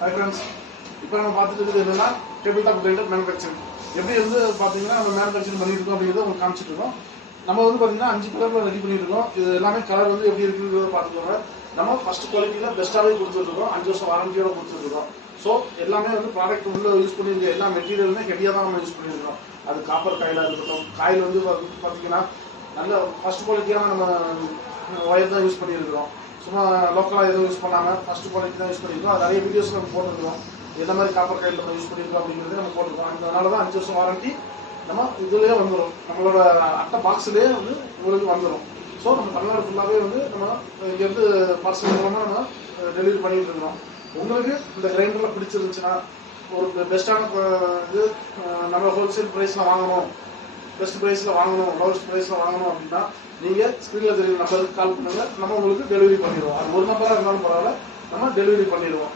Hi friends, இப்போ நம்ம பார்த்துட்டு இருக்குது என்னன்னா டேபிள் டாப் கிரைண்டர் மேனுஃபேக்சரிங். எப்படி வந்து பார்த்தீங்கன்னா நம்ம மேனுஃபேக்சரிங் பண்ணியிருக்கோம் அப்படிங்கிறத உங்களுக்கு காமிச்சிட்டு இருக்கோம். நம்ம வந்து பார்த்தீங்கன்னா 5 கலரில் ரெடி பண்ணியிருக்கோம். இது எல்லாமே கலர் வந்து எப்படி இருக்குங்கிறத பார்த்துக்கோங்க. நம்ம ஃபர்ஸ்ட் குவாலிட்டியில் பெஸ்ட்டாகவே கொடுத்துருக்கோம். 5 வருஷம் வாரண்டியோட கொடுத்துருக்கோம். ஸோ எல்லாமே வந்து ப்ராடக்ட் உள்ள யூஸ் பண்ணியிருக்க எல்லா மெட்டீரியலுமே ஹெவியாக தான் நம்ம யூஸ் பண்ணியிருக்கோம். அது காப்பர் காயிலாக இருக்கட்டும், காயில் வந்து பார்த்தீங்கன்னா நல்ல ஃபர்ஸ்ட் குவாலிட்டியான நம்ம ஒயர் தான் யூஸ் பண்ணியிருக்கிறோம். சும்மா லோக்கலாக எதுவும் யூஸ் பண்ணாமல் ஃபர்ஸ்ட் குவாலிட்டி தான் யூஸ் பண்ணியிருக்கோம். அது நிறைய வீடியோஸ் நம்ம போட்டுருக்கோம். எந்த மாதிரி காப்பர் காயில் நம்ம யூஸ் பண்ணியிருக்கோம் அப்படிங்கிறது நம்ம போட்டுருக்கோம். அதனால தான் 5 வருஷம் வாரண்டி நம்ம இதுலேயே வந்துடும். நம்மளோட அட்டை பாக்ஸ்லேயே வந்து உங்களுக்கு வந்துடும். ஸோ நம்ம தமிழ்நாடு ஃபுல்லாகவே வந்து நம்ம இங்கேருந்து பார்சல் மூலமாக நம்ம டெலிவரி பண்ணிட்டு இருக்கிறோம். உங்களுக்கு இந்த கிரைண்டரில் பிடிச்சிருந்துச்சுன்னா ஒரு பெஸ்ட்டான இது நம்ம ஹோல்சேல் ப்ரைஸில் வாங்கணும், பெஸ்ட் ப்ரைஸில் வாங்கணும், லோவஸ்ட் ப்ரைஸில் வாங்கணும் அப்படின்னா நீங்கள் ஸ்க்ரீனில் தெரியுற நம்பருக்கு கால் பண்ணுங்கள். நம்ம உங்களுக்கு டெலிவரி பண்ணிடுவோம். அது ஒரு நம்பராக இருந்தாலும் பரவாயில்ல, நம்ம டெலிவரி பண்ணிடுவோம்.